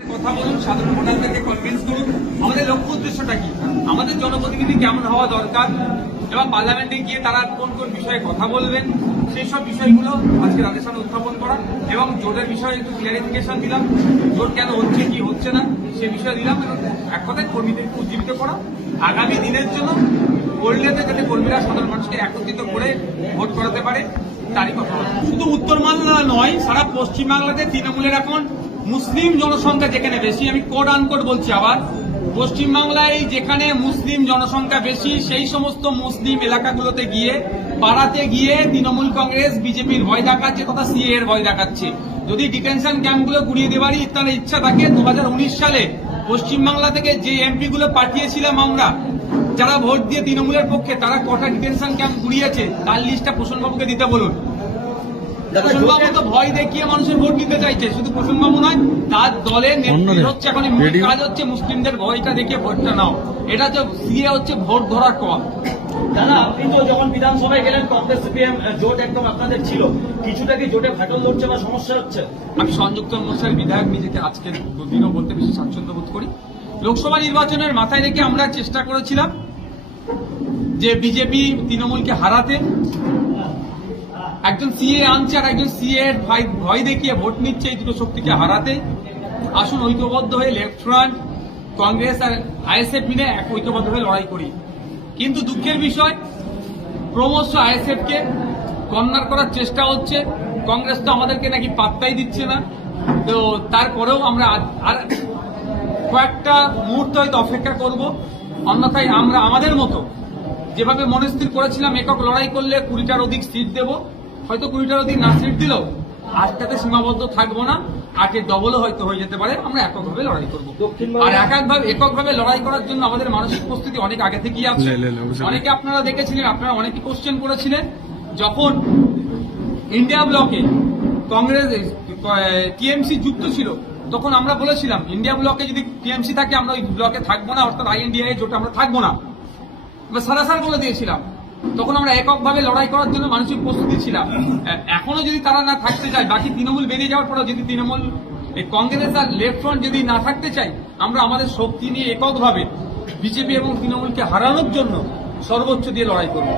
কথা বলুন, সাধারণ ভোটারদেরকে কনভিন্স করুন। আমাদের লক্ষ্য উদ্দেশ্যটা কি, আমাদের জনপ্রতিনিধি কেমন হওয়া দরকার এবং পার্লামেন্টে গিয়ে তারা কোন কোন বিষয়ে কথা বলবেন, সেই সব বিষয়গুলো আজকে তাদের সামনে উত্থাপন করা এবং জোটের বিষয়ে একটু ক্লিয়ারিফিকেশন দিলাম। জোট কেন হচ্ছে কি হচ্ছে না সে বিষয়ে দিলাম এবং এক কথায় কর্মীদেরকে উজ্জীবিত করা আগামী দিনের জন্য করলেতে যাতে কর্মীরা সাধারণ মানুষকে একত্রিত করে ভোট করাতে পারে তারই কথা। শুধু উত্তর বাংলা নয়, সারা পশ্চিমবাংলাতে তৃণমূলের এখন মুসলিম জনসংখ্যা যেখানে বেশি, আমি কোড আনকোড বলছি আবার, পশ্চিমবাংলায় যেখানে মুসলিম জনসংখ্যা বেশি সেই সমস্ত মুসলিম এলাকাগুলোতে গিয়ে পাড়াতে গিয়ে তৃণমূল কংগ্রেস বিজেপির ভয় দেখাচ্ছে তথা সিএ এর ভয় দেখাচ্ছে। যদি ডিটেনশন ক্যাম্পগুলো গুড়িয়ে দেওয়ারই তার ইচ্ছা থাকে, 2019 সালে পশ্চিমবাংলা থেকে যে এমপি গুলো পাঠিয়েছিলাম আমরা যারা ভোট দিয়ে তৃণমূলের পক্ষে, তারা কটা ডিটেনশন ক্যাম্প গুড়িয়েছে তার লিস্টটা প্রসন্নবাবুকে দিতে বলুন। প্রসন্নবাবু তো ভয় দেখিয়ে মানুষের ভোট দিতে চাইছে, শুধু প্রসন্নবাবু নয়, তার দলের নেতৃত্ব হচ্ছে এখন মূল কাজ হচ্ছে মুসলিমদের ভয়টা দেখিয়ে ভোটটা নাও। এটা তো সিএ হচ্ছে ভোট ধরার কম। দাদা, আপনি তো যখন বিধানসভায় গেলেন কংগ্রেস সিপিএম জোট একদম আপনাদের ছিল, কিছুটা কি জোটে ফাটল ধরছে বা সমস্যা হচ্ছে? আমি সংযুক্ত মোর্চার বিধায়ক, নিজেকে আজকের দিনও বলতে বেশি স্বাচ্ছন্দ্য বোধ করি। লোকসভা নির্বাচনের মাথায় রেখে আমরা চেষ্টা করেছিলাম যে বিজেপি তৃণমূলকে হারাতে, একজন সিএ আনছে আর একজন সিএ এর ভয় দেখিয়ে ভোট নিচ্ছে, এই দুটো শক্তিকে হারাতে আসুন ঐক্যবদ্ধ হয়ে লেফট ফ্রন্ট, কংগ্রেস আর আইএসএফ মিলে এক ঐক্যবদ্ধ হয়ে লড়াই করি। কিন্তু দুঃখের বিষয়, ক্রমশ আইএসএফ কে কর্নার করার চেষ্টা হচ্ছে। কংগ্রেস তো আমাদেরকে নাকি পাত্তাই দিচ্ছে না, তো তারপরেও আমরা আর কয়েকটা মুহূর্ত হয়তো অপেক্ষা করব, অন্যথায় আমরা আমাদের মতো যেভাবে মনস্থির করেছিলাম একক লড়াই করলে 20টার অধিক সিট দেব, হয়তো 20টার অধিক না সিট দিলেও আটটাতে সীমাবদ্ধ থাকবো না, 8-এর ডবলও হয়তো হয়ে যেতে পারে। আমরা এককভাবে লড়াই করবো, আর এককভাবে লড়াই করার জন্য আমাদের মানসিক প্রস্তুতি অনেক আগে থেকেই আছে। অনেকে আপনারা দেখেছিলেন, আপনারা অনেকে কোশ্চেন করেছিলেন, যখন ইন্ডিয়া ব্লকে কংগ্রেস টিএমসি যুক্ত ছিল তখন আমরা বলেছিলাম ইন্ডিয়া ব্লকে যদি টিএমসি থাকে আমরা ওই ব্লকে থাকবো না, অর্থাৎ আইএনডিআই জোটে আমরা থাকবো না, সারাসার বলে দিয়েছিলাম। তখন আমরা এককভাবে লড়াই করার জন্য মানসিক প্রস্তুতি ছিলাম। এখনো যদি তারা না থাকতে চায়, বাকি তৃণমূল বেরিয়ে যাওয়ার পরেও যদি তৃণমূল কংগ্রেস আর লেফট ফ্রন্ট যদি না থাকতে চাই, আমরা আমাদের শক্তি নিয়ে এককভাবে বিজেপি এবং তৃণমূলকে হারানোর জন্য সর্বোচ্চ দিয়ে লড়াই করব।